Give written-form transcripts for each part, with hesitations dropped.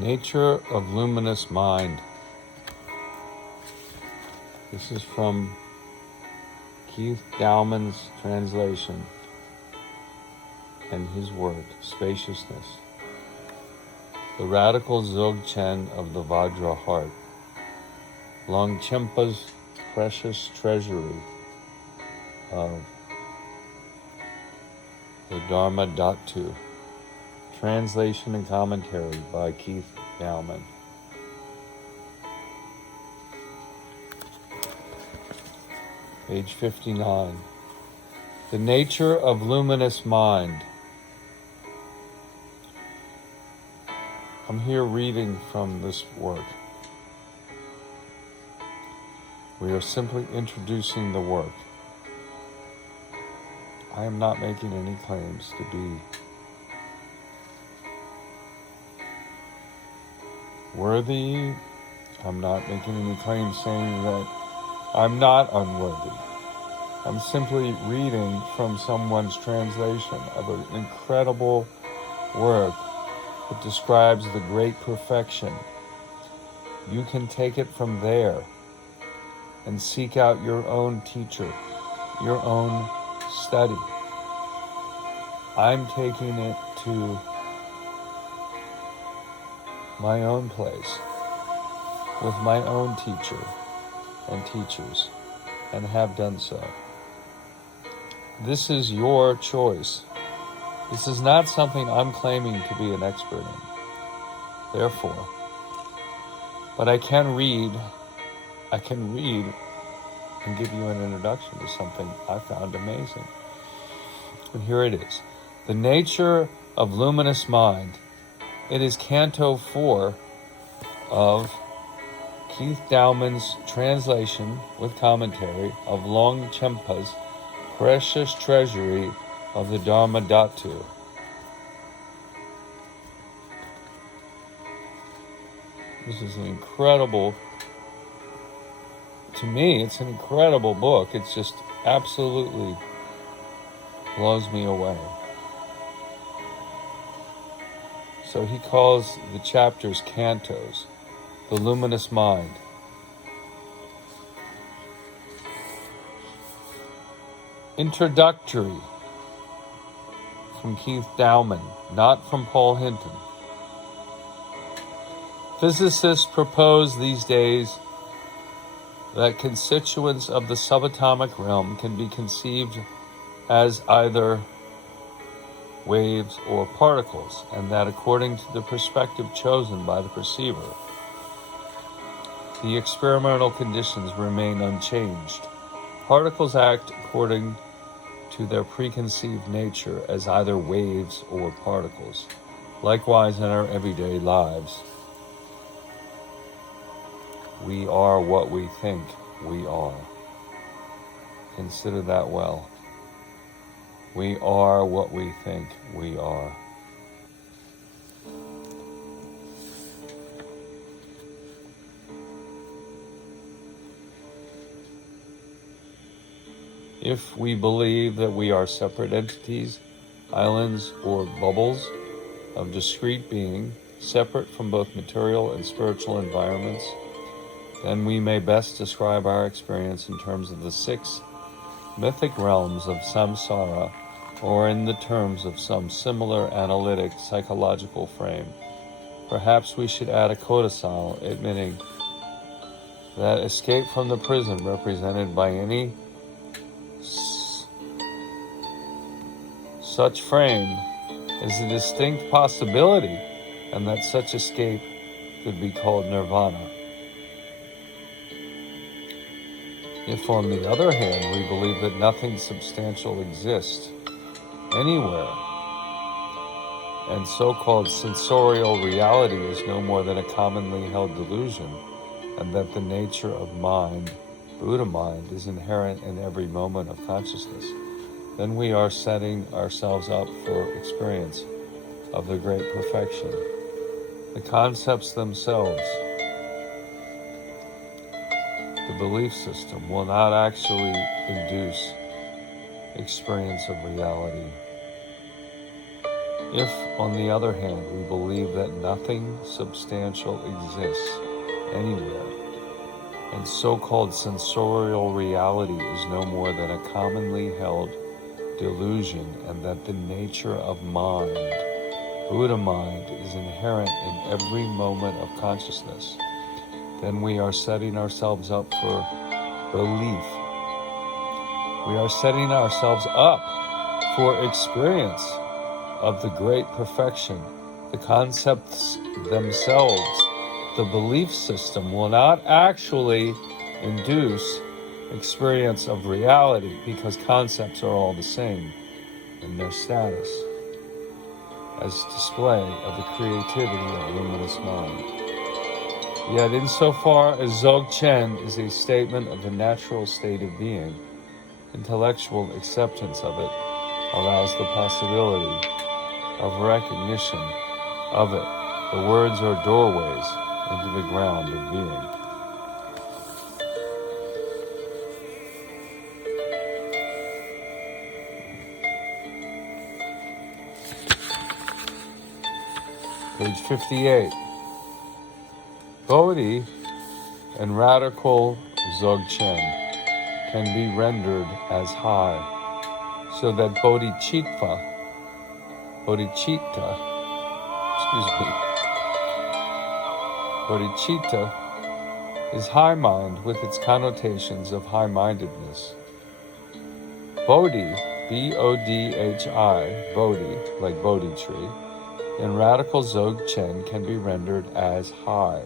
Nature of luminous mind. This is from Keith Dowman's translation and his work, Spaciousness. The radical Dzog-Chen of the Vajra heart. Longchenpa's precious treasury of the Dharmadhatu. Translation and commentary by Keith Dowman. Page 59. The nature of luminous mind. I'm here reading from this work. We are simply introducing the work. I am not making any claims to be worthy. I'm not making any claims saying that I'm not unworthy. I'm simply reading from someone's translation of an incredible work that describes the great perfection. You can take it from there and seek out your own teacher, your own study. I'm taking it to my own place with my own teacher and teachers, and have done so. This is your choice. This is not something I'm claiming to be an expert in. Therefore, but I can read and give you an introduction to something I found amazing. And here it is. The nature of luminous mind. It is Canto 4 of Keith Dowman's translation with commentary of Longchenpa's precious treasury of the Dharmadhatu. This is an incredible, to me, it's an incredible book. It's just absolutely blows me away. So he calls the chapters cantos, the luminous mind. Introductory from Keith Dowman, not from Paul Hinton. Physicists propose these days that constituents of the subatomic realm can be conceived as either waves or particles, and that according to the perspective chosen by the perceiver, the experimental conditions remain unchanged. Particles act according to their preconceived nature as either waves or particles. Likewise, in our everyday lives, we are what we think we are. Consider that well. We are what we think we are. If we believe that we are separate entities, islands, or bubbles of discrete being, separate from both material and spiritual environments, then we may best describe our experience in terms of the 6 mythic realms of samsara, or in the terms of some similar analytic psychological frame. Perhaps we should add a codicil admitting that escape from the prison represented by any such frame is a distinct possibility, and that such escape could be called nirvana. If, on the other hand, we believe that nothing substantial exists anywhere, and so-called sensorial reality is no more than a commonly held delusion, and that the nature of mind, Buddha mind, is inherent in every moment of consciousness, then we are setting ourselves up for experience of the great perfection. The concepts themselves, the belief system, will not actually induce experience of reality. If, on the other hand, we believe that nothing substantial exists anywhere, and so-called sensorial reality is no more than a commonly held delusion, and that the nature of mind, Buddha mind, is inherent in every moment of consciousness, then we are setting ourselves up for belief. We are setting ourselves up for experience of the great perfection. The concepts themselves, the belief system, will not actually induce experience of reality, because concepts are all the same in their status as display of the creativity of luminous mind. Yet insofar as Dzog-Chen is a statement of the natural state of being, intellectual acceptance of it allows the possibility of recognition of it. The words are doorways into the ground of being. Page 58. Bodhi and radical Dzog-Chen can be rendered as high, so that bodhicitta is high mind with its connotations of high-mindedness. Bodhi, B-O-D-H-I, Bodhi, like Bodhi tree, in radical Dzog-Chen can be rendered as high,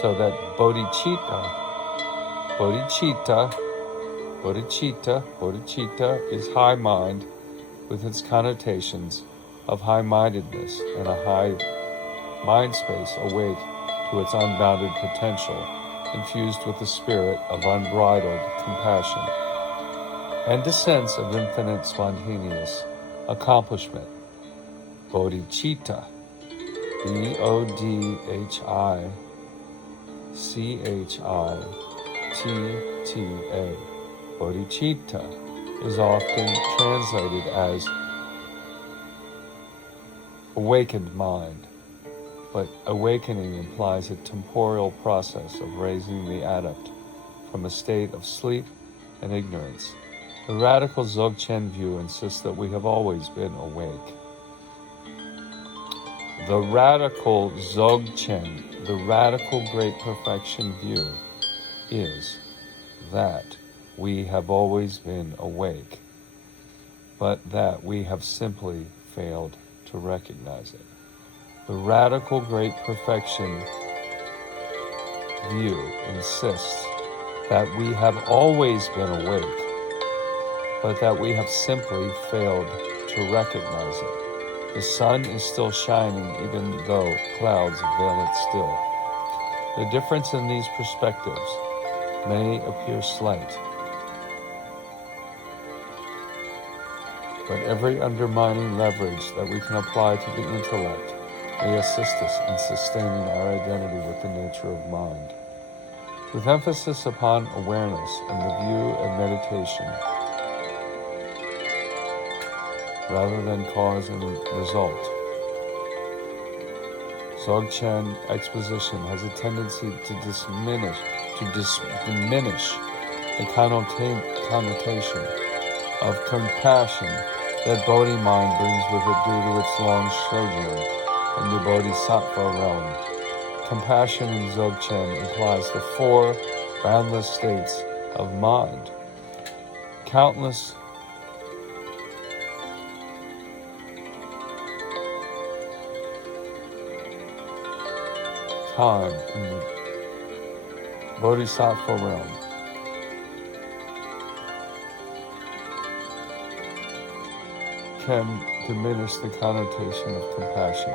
so that bodhicitta is high mind with its connotations of high-mindedness, and a high mind space awake to its unbounded potential, infused with the spirit of unbridled compassion, and a sense of infinite spontaneous accomplishment. Bodhicitta, B-O-D-H-I-C-H-I-T-T-A. Bodhicitta is often translated as awakened mind, but awakening implies a temporal process of raising the adept from a state of sleep and ignorance. The radical Dzog-Chen view insists that we have always been awake. The radical Dzog-Chen, the radical great perfection view, is that we have always been awake, but that we have simply failed to recognize it. The radical great perfection view insists that we have always been awake, but that we have simply failed to recognize it. The sun is still shining even though clouds veil it still. The difference in these perspectives may appear slight, but every undermining leverage that we can apply to the intellect may assist us in sustaining our identity with the nature of mind. With emphasis upon awareness and the view of meditation, rather than cause and result, Dzog-Chen exposition has a tendency to diminish the connotation of compassion that Bodhi mind brings with it due to its long sojourn in the Bodhisattva realm. Compassion in Dzog-Chen implies the four boundless states of mind. Countless time in the Bodhisattva realm can diminish the connotation of compassion.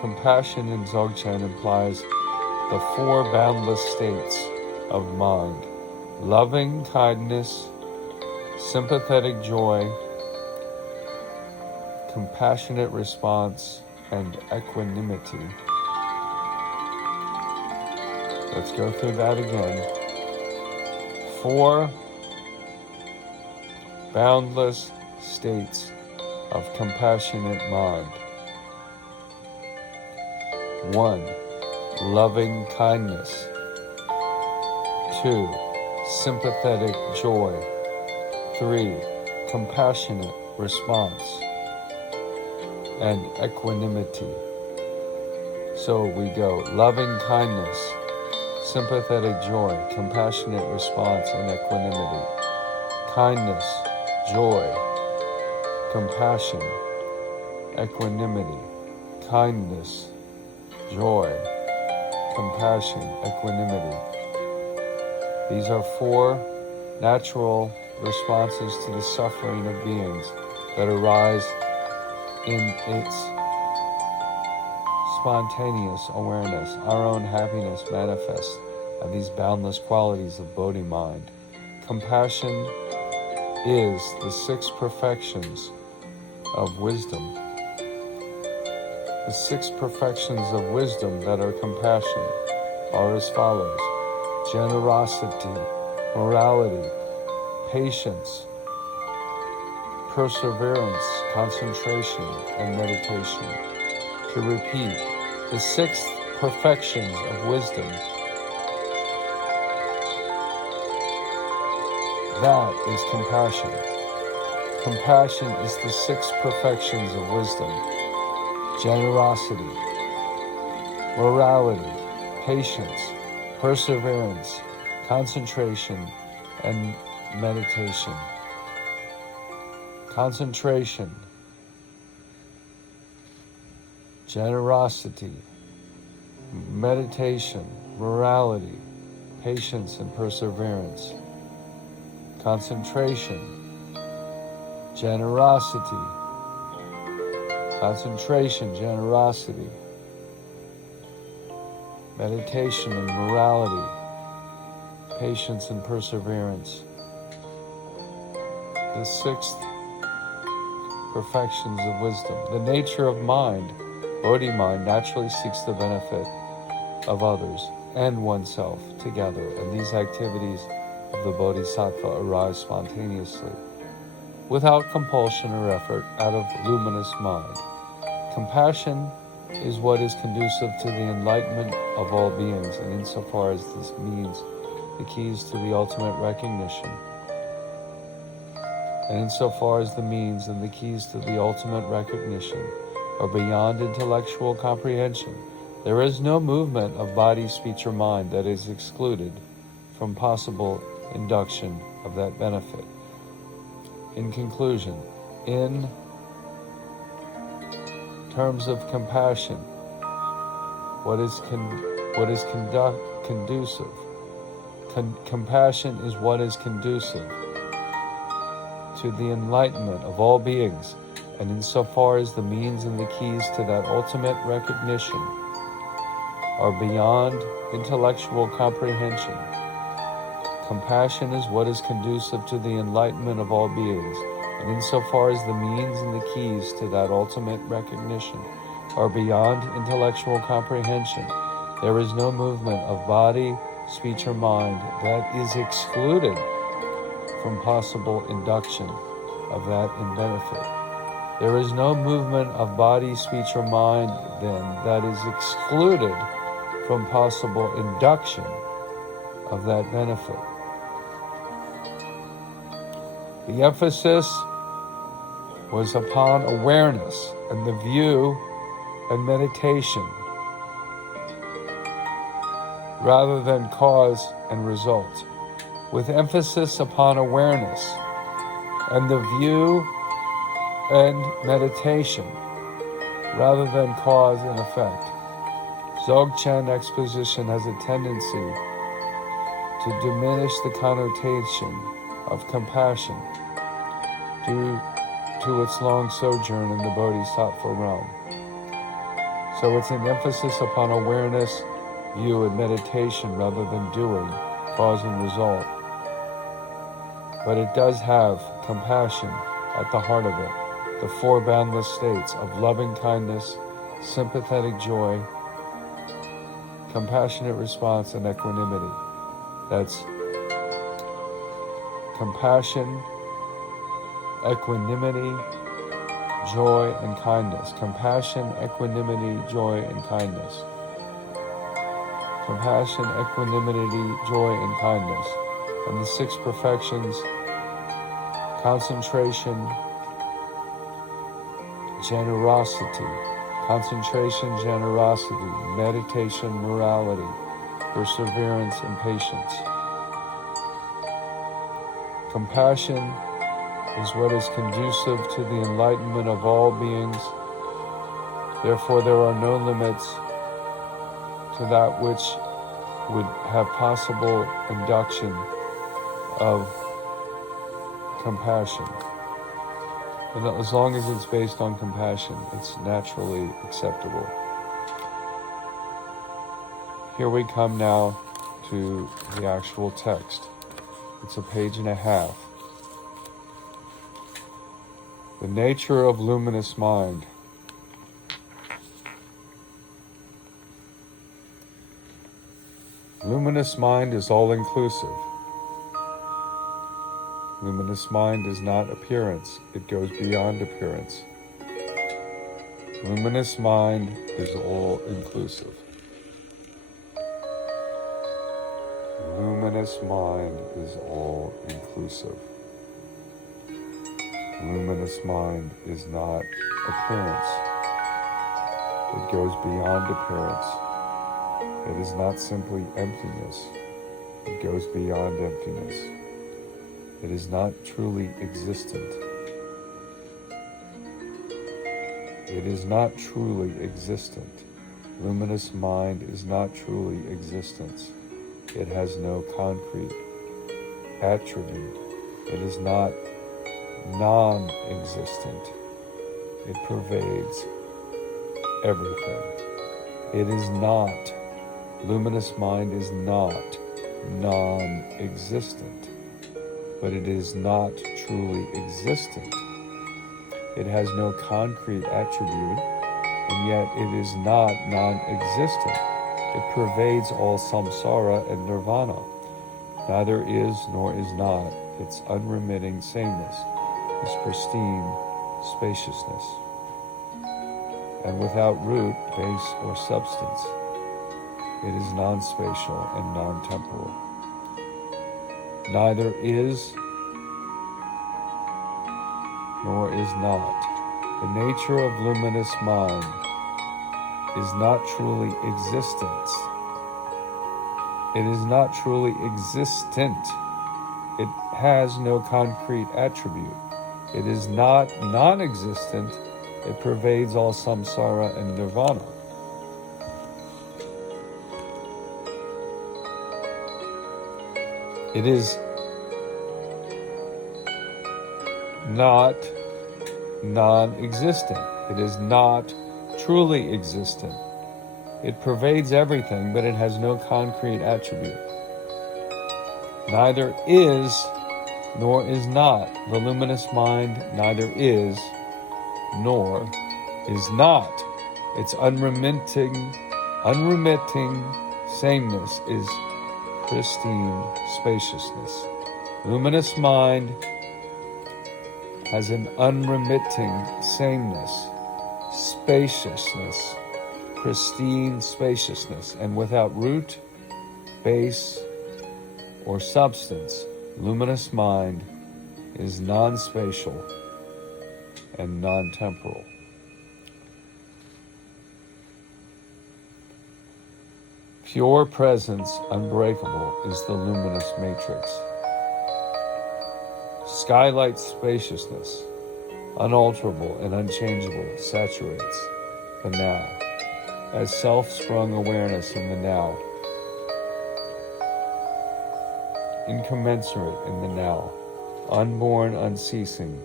Compassion in Dzog-Chen implies the four boundless states of mind: loving kindness, sympathetic joy, compassionate response, and equanimity. Let's go through that again. Four boundless states of compassionate mind. 1. Loving kindness. 2. Sympathetic joy. 3. Compassionate response and equanimity. So we go loving kindness, sympathetic joy, compassionate response, and equanimity. Kindness, joy, compassion, equanimity. Kindness, joy, compassion, equanimity. These are 4 natural responses to the suffering of beings that arise in its spontaneous awareness. Our own happiness manifests of these boundless qualities of Bodhi mind. Compassion is the 6 perfections of wisdom. The 6 perfections of wisdom that are compassion are as follows: generosity, morality, patience, perseverance, concentration, and meditation. To repeat, the 6 perfections of wisdom, that is compassion. Compassion is the 6 perfections of wisdom: generosity, morality, patience, perseverance, concentration, and meditation. Concentration, generosity, meditation, morality, patience, and perseverance. Concentration, generosity, concentration, generosity, meditation and morality, patience and perseverance. The 6th perfections of wisdom. The nature of mind, Bodhi mind, naturally seeks the benefit of others and oneself together, and these activities of the Bodhisattva arise spontaneously, without compulsion or effort, out of luminous mind. Compassion is what is conducive to the enlightenment of all beings, and insofar as this means the keys to the ultimate recognition, and insofar as the means and the keys to the ultimate recognition are beyond intellectual comprehension, there is no movement of body, speech, or mind that is excluded from possible induction of that benefit. In conclusion, in terms of compassion, what is conducive? Compassion is what is conducive to the enlightenment of all beings, and insofar as the means and the keys to that ultimate recognition are beyond intellectual comprehension. Compassion is what is conducive to the enlightenment of all beings, and insofar as the means and the keys to that ultimate recognition are beyond intellectual comprehension, there is no movement of body, speech, or mind that is excluded from possible induction of that in benefit. There is no movement of body, speech, or mind, then, that is excluded from possible induction of that benefit. The emphasis was upon awareness and the view and meditation, rather than cause and result. With emphasis upon awareness and the view and meditation, rather than cause and effect. Dzog-Chen exposition has a tendency to diminish the connotation of compassion due to its long sojourn in the Bodhisattva realm. So it's an emphasis upon awareness, view, and meditation rather than doing, cause and result. But it does have compassion at the heart of it, the 4 boundless states of loving kindness, sympathetic joy, compassionate response, and equanimity. That's compassion, equanimity, joy, and kindness. Compassion, equanimity, joy, and kindness. Compassion, equanimity, joy, and kindness. And the 6 perfections: concentration, generosity, meditation, morality, perseverance, and patience. Compassion is what is conducive to the enlightenment of all beings. Therefore, there are no limits to that which would have possible induction of compassion. And as long as it's based on compassion, it's naturally acceptable. Here we come now to the actual text. It's a page and a half. The nature of luminous mind. Luminous mind is all-inclusive. Luminous mind is not appearance. It goes beyond appearance. Luminous mind is all-inclusive. Luminous mind is all-inclusive. Luminous mind is not appearance. It goes beyond appearance. It is not simply emptiness. It goes beyond emptiness. It is not truly existent. It is not truly existent. Luminous mind is not truly existence. It has no concrete attribute. It is not non-existent. It pervades everything. It is not. Luminous mind is not non-existent, but it is not truly existent. It has no concrete attribute, and yet it is not non-existent. It pervades all samsara and nirvana. Neither is nor is not. Its unremitting sameness is pristine spaciousness, and without root, base, or substance. It is non-spatial and non-temporal. Neither is nor is not. The nature of luminous mind is not truly existence. It is not truly existent. It has no concrete attribute. It is not non-existent. It pervades all samsara and nirvana. It is not non-existent. It is not truly existent. It pervades everything, but it has no concrete attribute. Neither is nor is not. The luminous mind neither is nor is not. Its unremitting sameness is pristine spaciousness. Luminous mind has an unremitting sameness, spaciousness, pristine spaciousness, and without root, base, or substance. Luminous mind is non-spatial and non-temporal. Pure presence, unbreakable, is the luminous matrix. Skylight spaciousness, unalterable and unchangeable, saturates the now, as self-sprung awareness in the now, incommensurate in the now, unborn, unceasing.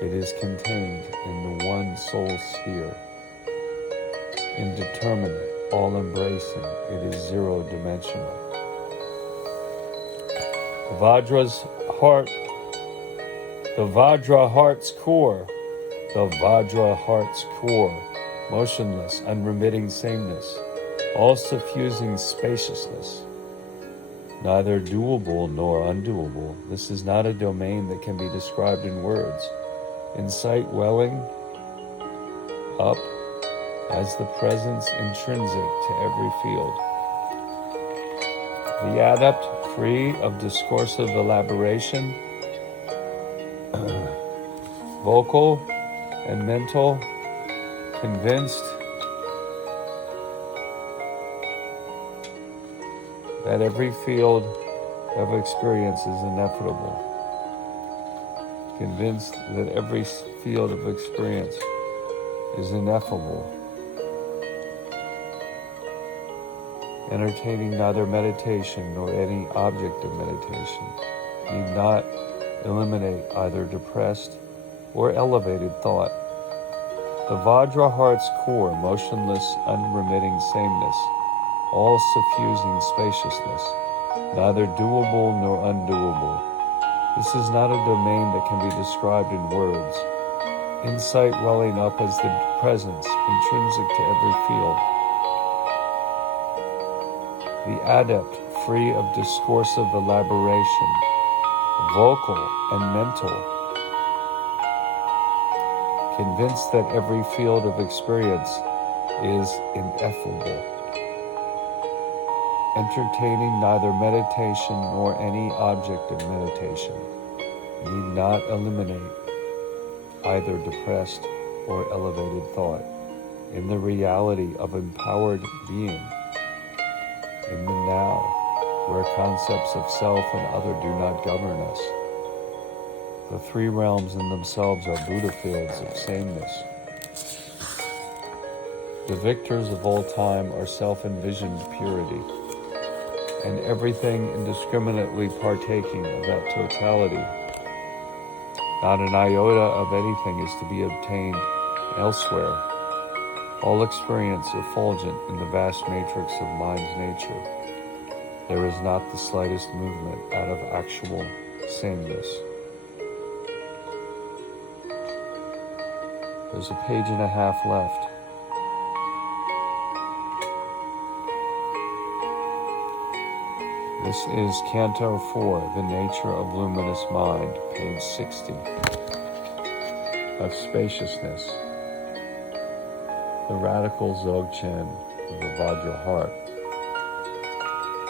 It is contained in the one soul sphere, indeterminate, all-embracing. It is zero-dimensional. The Vajra heart's core, motionless, unremitting sameness, all-suffusing spaciousness, neither doable nor undoable. This is not a domain that can be described in words. In sight welling, up as the presence intrinsic to every field. The adept, free of discursive elaboration, vocal and mental, convinced that every field of experience is inevitable, convinced that every field of experience is ineffable, entertaining neither meditation nor any object of meditation, need not eliminate either depressed or elevated thought. The Vajra heart's core, motionless, unremitting sameness, all suffusing spaciousness, neither doable nor undoable. This is not a domain that can be described in words. Insight welling up as the presence intrinsic to every field. The adept, free of discursive elaboration, vocal and mental, convinced that every field of experience is ineffable, entertaining neither meditation nor any object of meditation, need not eliminate either depressed or elevated thought, in the reality of empowered being, in the now, where concepts of self and other do not govern us. The three realms in themselves are Buddha fields of sameness. The victors of all time are self-envisioned purity, and everything indiscriminately partaking of that totality. Not an iota of anything is to be obtained elsewhere. All experience effulgent in the vast matrix of mind's nature. There is not the slightest movement out of actual sameness. There's a page and a half left. This is Canto 4, The Nature of Luminous Mind, page 60. Of spaciousness, the radical Dzog-Chen of the Vajra heart,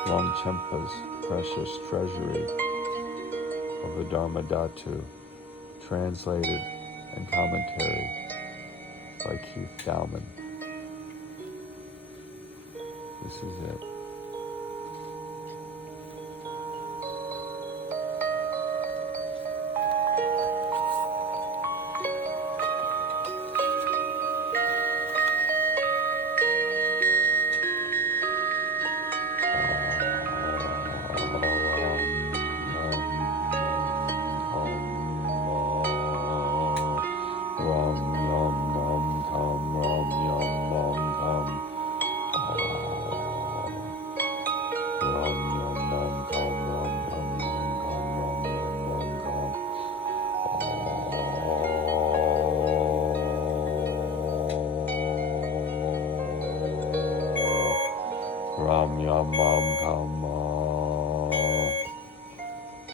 Longchenpa's precious treasury of the Dharmadhatu, translated and commentary by Keith Dowman. This is it. Ram yam mam kam